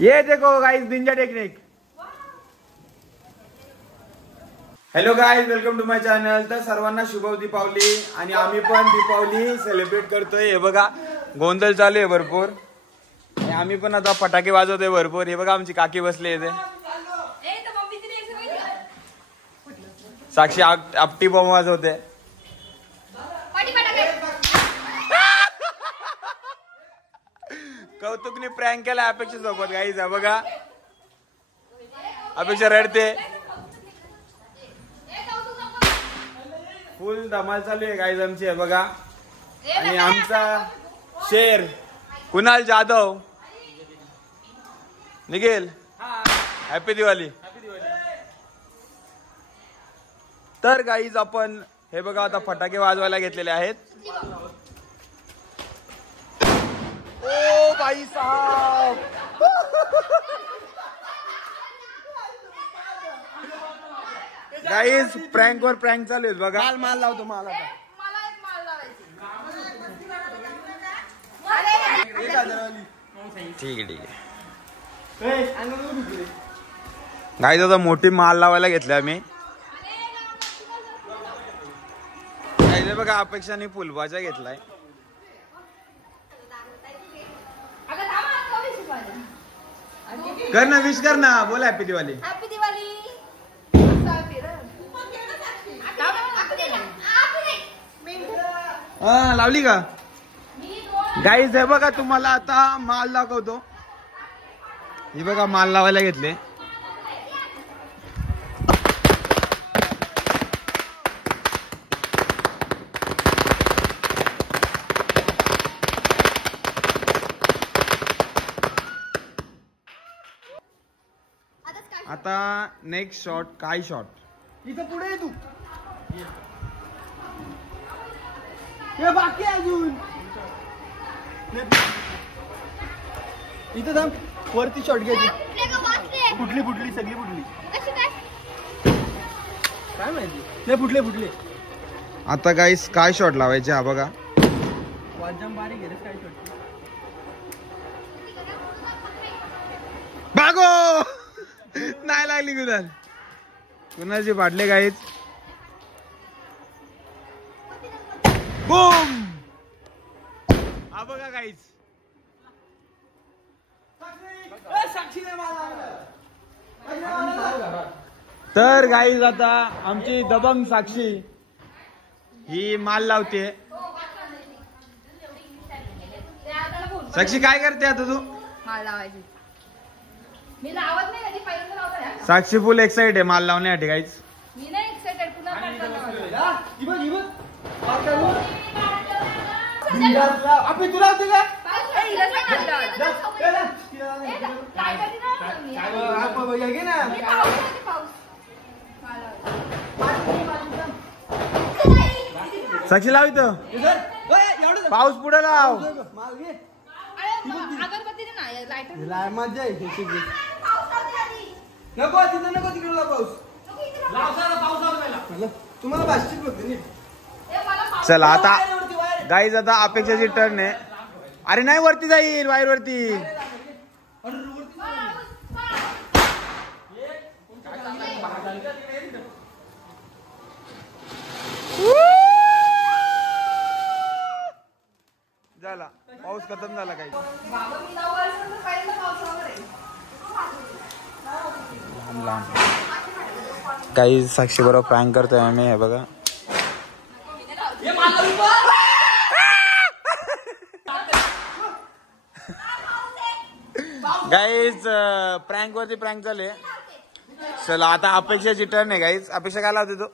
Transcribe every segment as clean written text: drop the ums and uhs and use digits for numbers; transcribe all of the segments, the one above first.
ये देखो guys ninja technique. Hello guys, welcome to my channel. तर सर्वांना शुभ दीपावली आणि आम्ही पण दीपावली सेलिब्रेट करतोय। हे बघा गोंधळ चालू आहे भरपूर आणि आम्ही पण आता फटाके वाजवतोय भरपूर। हे बघा आमची काकी बसली इथे, साक्षी आपटी बॉम्ब वाजवते। कौतुकने प्रँक केला अपेक्षा सोबत गाईज। बघा अपेक्षा रडते, फुल धमाल चालू आहे गाईज आमची। आहे बघा आणि आमचा शेर कुणाल जाधव निघेल। हॅपी दिवाळी। तर गाईज आपण हे बघा आता फटाके वाजवायला घेतलेले आहेत। ओ भाई साहब, गाईज प्रँक वर प्रँक चालू आहे बघा। माल लावतो मला आता। ठीक आहे गाईज आता मोठी माल लावायला घेतली आम्ही। गाईज बघा अपेक्षाने फुलभाज्या घेतलाय। कर ना, विश कर ना, बोल हॅपी दिवाळी। हॅपी दिवाळी। हा लावली का गाईज? हे बघा तुम्हाला आता माल दाखवतो। हे बघा माल लावायला घेतले। आता नेक्स्ट शॉट काय शॉट इथं पुढे आहे तू, हे बाकी अजून इथं थांब, वरती शॉट घ्यायची। फुटली फुटली सगळी फुटली, काय माहिती नाही फुटले। आता गाईस काय शॉट लावायचे? हा बघा वाजम बारीक आहे काय शॉट। भागो नाही लागली कुणाल, कुणाची पाडले गाईज। बूम, हा बघा गाईज। तर गाईज आता आमची दबंग साक्षी ही माल लावते। साक्षी काय करते आता तू? माल लावायची। मी लावत नाही, पहिल्यांदा लावतो। साक्षी फुल एक्साइटेड आहे माल लावण्यासाठी गाईज। मी नाही एक्साइटेड, पुन्हा आपण तुला होते का साक्षी लाव इथं, पाऊस पुढे लाव। अगरबत्ती नाही, लायटर मजा आहे नको तिथं, नको तिकडे पाऊस तुम्हाला भाषिक होते। चला आता गाईज आता अपेक्षाची टर्न आहे। अरे नाही वरती जाईल, वायर वरती। झाला पाऊस खतम झाला काही। काही साक्षी बरोबर प्रँक करतोय आम्ही। हे बघा गाईज प्रँक वरती प्रँक झाले। चला आता अपेक्षाची टर्न आहे गाईज। अपेक्षा काय लावते तू?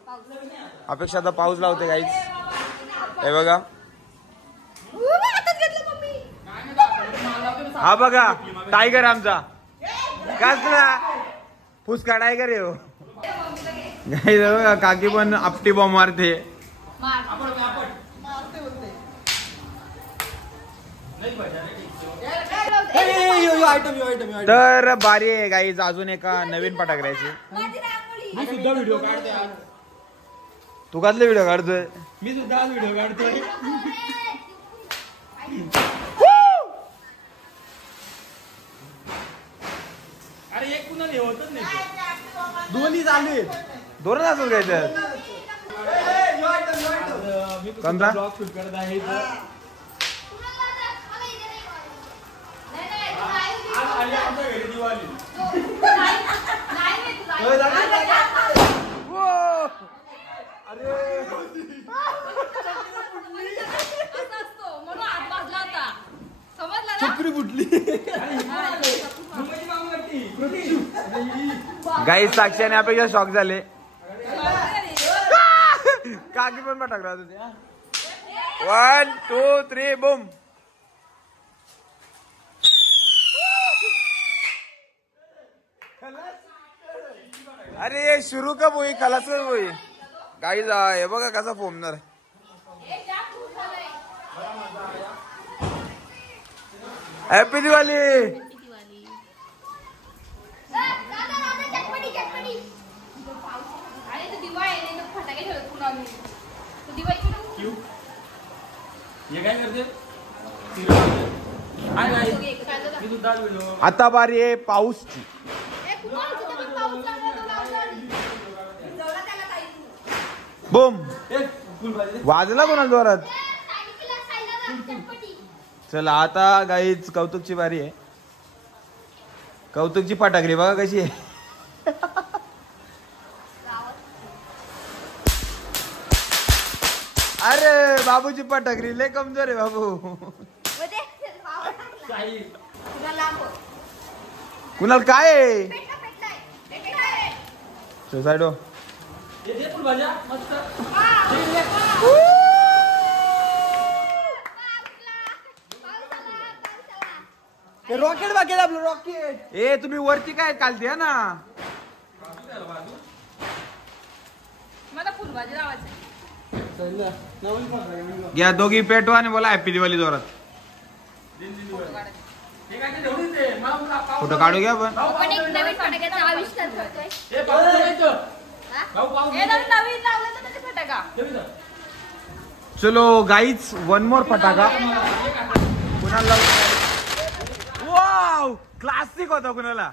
अपेक्षा आता पाऊस लावते गाईज। हे बघा हा बघा टायगर आमचा कसला फुसका टायगर आहे हो। गाईज बघा काकी पण आपटी बॉम्ब मारते। तर बारी आहे गाईज अजून एका नवीन फटाकड्याची। मी सुद्धा व्हिडिओ काढते। तू कसले व्हिडिओ काढतोय? मी सुद्धा व्हिडिओ काढतोय। दोन्ही चालू आहेत. दोन असेल काय त्यात कोणता नाही, नाही, चक्री फुटली. गाई साक्षी आणि अपेक्षा शॉक झाले. काकी पण टाकला तुझे 1 2 3 बूम. अरे ये शुरू कब हुई खलास कब हुई गाई हे बघा कसा फोमणार. हॅपी दिवाळी. आता बारी आहे पाऊसची. बूम वाजला कोणाला जोरात. चला आता गाईच कौतुकची बारी आहे. कौतुकची फटाकडी बघा कशी आहे. अरे बाबूची फटाकडी लय कमजोर आहे बाबू. कुणाल काय आहे सोसायटो. रॉकेट बाकेट आपलं रॉकेट. ए तुम्ही वरती काय कालते ना. मला फुलभाजी लावायची. या दोघी पेटवा आणि बोला हॅपी दिवाळी जोरात. फोटो काढू घ्या पण. आपण एक नवीन फटाक्याचा आविष्कार करतोय. नवीन लावलं तर त्याचे फटाका. चलो गाईच वन मोर फटाका. कुणाला लावू. वाव क्लासिक होता कुणाला.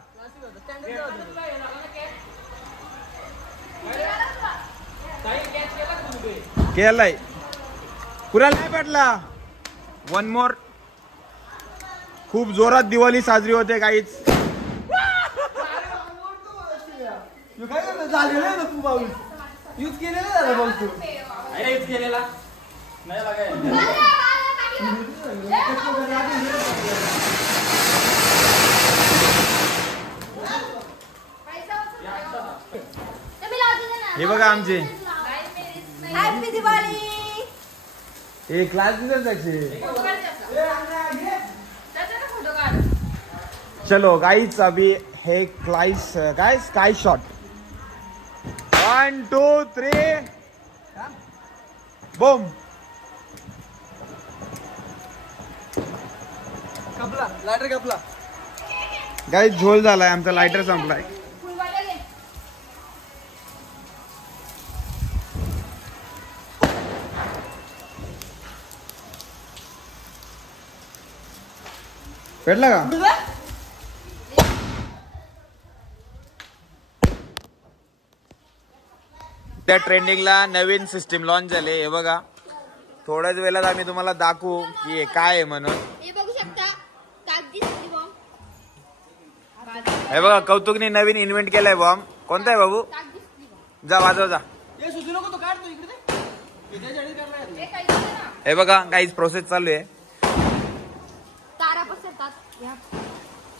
केलाय कुणाला नाही पेटला. One more. खूप जोरात दिवाळी साजरी होते गाईच. काय करतो झालेलं आहे ना तू पाऊस यूज केलेला झाला पाऊस तू. यूज केलेला नाही लागाय. हे बघा आमचे हॅपी दिवाळी. एक क्लास दिले. चलो गाइस अभी है क्लाइस गाइस स्काई शॉट 1 2 3 बूम. कपला लायटर कपला. गाइस झोल झालाय आमचा. लायटर संपलाय. पेटला का. त्या ट्रेंडिंगला नवीन सिस्टीम लॉन्च झाले. हे बघा थोड्याच वेळात आम्ही तुम्हाला दाखवू की हे काय आहे म्हणून. हे बघू शकता कागदी बॉम्ब. हे बघा कौतुकने नवीन इन्व्हेंट केलाय बॉम्ब. कोणता आहे बाबू. जा वाजव जा. हे सुचू नको तो काढ तो इकडे. हे बघा काहीच प्रोसेस चालू आहे. तारा पसरतात या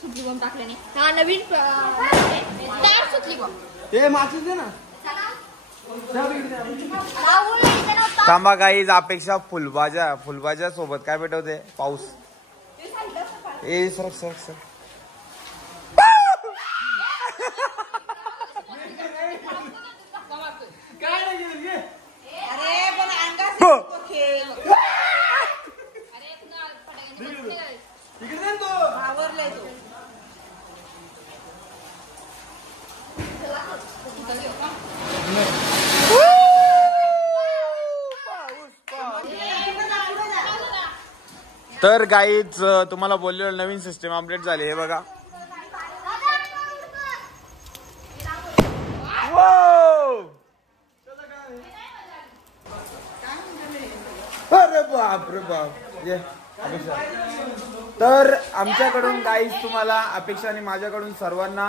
सुतली बॉम्ब टाकल्याने. हा नवीन तार सुतली बॉम्ब. हे माचीस दे ना. थांबा गाईज अपेक्षा फुलभाज्या सोबत काय भेटवते पाऊस. ए सरक सरक सर. तर गाईज तुम्हाला बोललेलं नवीन सिस्टीम अपडेट झाली. हे बघा अरे बाप रे बाप. ये अपेक्षा. तर आमच्याकडून गाईज तुम्हाला अपेक्षा आणि माझ्याकडून सर्वांना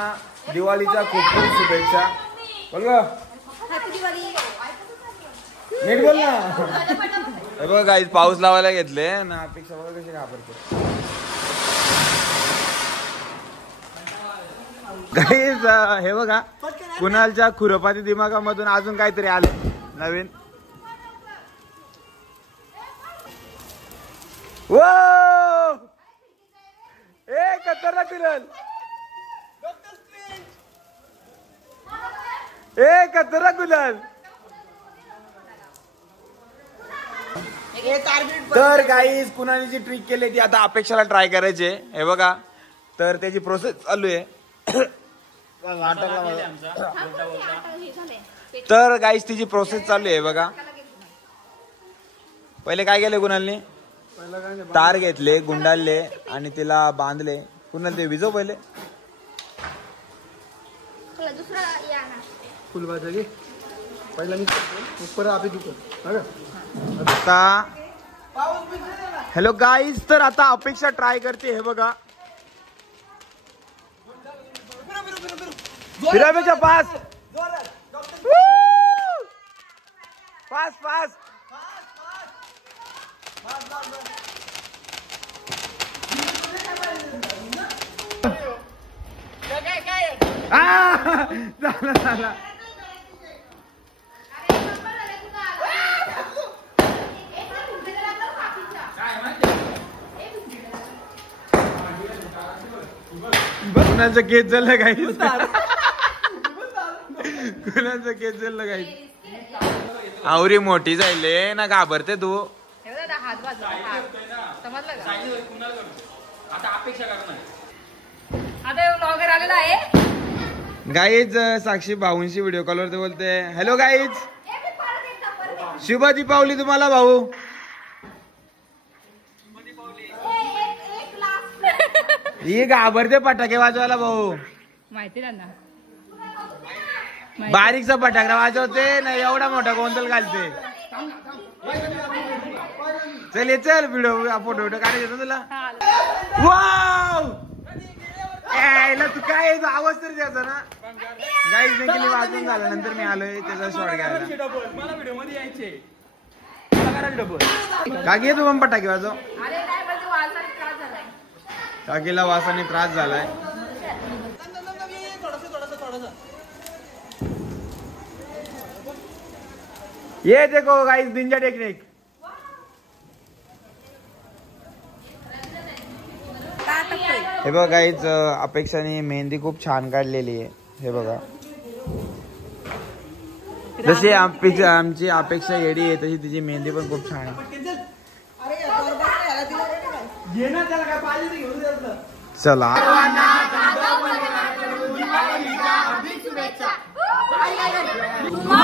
दिवाळीच्या खूप खूप शुभेच्छा. बोल ग नीट बोल ना. हे बघ गाईज पाऊस लावायला घेतले ना. अपेक्षा बघा कशी घाबरते. गाईज हे बघा कुणालच्या खुरपाती दिमागामधून अजून काहीतरी आले नवीन. वो ए खतरनाक फिरल. ए खतरनाक गुलाल. तर गाईज कुणाने जी ट्रिक केली ती आता अपेक्षाला ट्राय करायचे. हे बघा तर त्याची प्रोसेस चालू आहे. तर गाईज तिची प्रोसेस चालू आहे बघा. पहिले काय केले कुणालने तार घेतले गुंडाळले आणि तिला बांधले. कुणाल ते विजव पहिले फुलबाजा घे पहिला मी ऊपर आपे तू कर. आता हॅलो गाईज तर आता अपेक्षा ट्राय करते. हे बघा फिरापेक्षा पास पास पास. झाला झाला. कुणाचं केस झालं काही कुणाचं केस झालं काही. आवरी मोठी जायले ना घाबरते तू. गाईज साक्षी भाऊंशी व्हिडिओ कॉलवरती बोलते. हॅलो गाईज शुभ दीपावली तुम्हाला भाऊ. ही घाबरते फटाके वाजवायला भाऊ. माहिती ना बारीकचा फटाकडा वाजवते नाही एवढा मोठा गोंधळ घालते. चल ये चल व्हिडिओ फोटो काढायचा तुला. वाव यायला तू काय आवाज तरी द्यायचा ना. गाईज देखील वाजून झालं नंतर मी आलोय त्याचा शॉट घ्यायला. काकी तू पण फटाके वाजव. काकीला वासाने त्रास झालाय. ये देखो गाइस निंजा टेक्निक. हे बघा गाईज अपेक्षाने मेहंदी खूप छान काढलेली आहे. हे बघा जशी आमची अपेक्षा येडी आहे तशी तिची मेहंदी पण खूप छान आहे. चला मा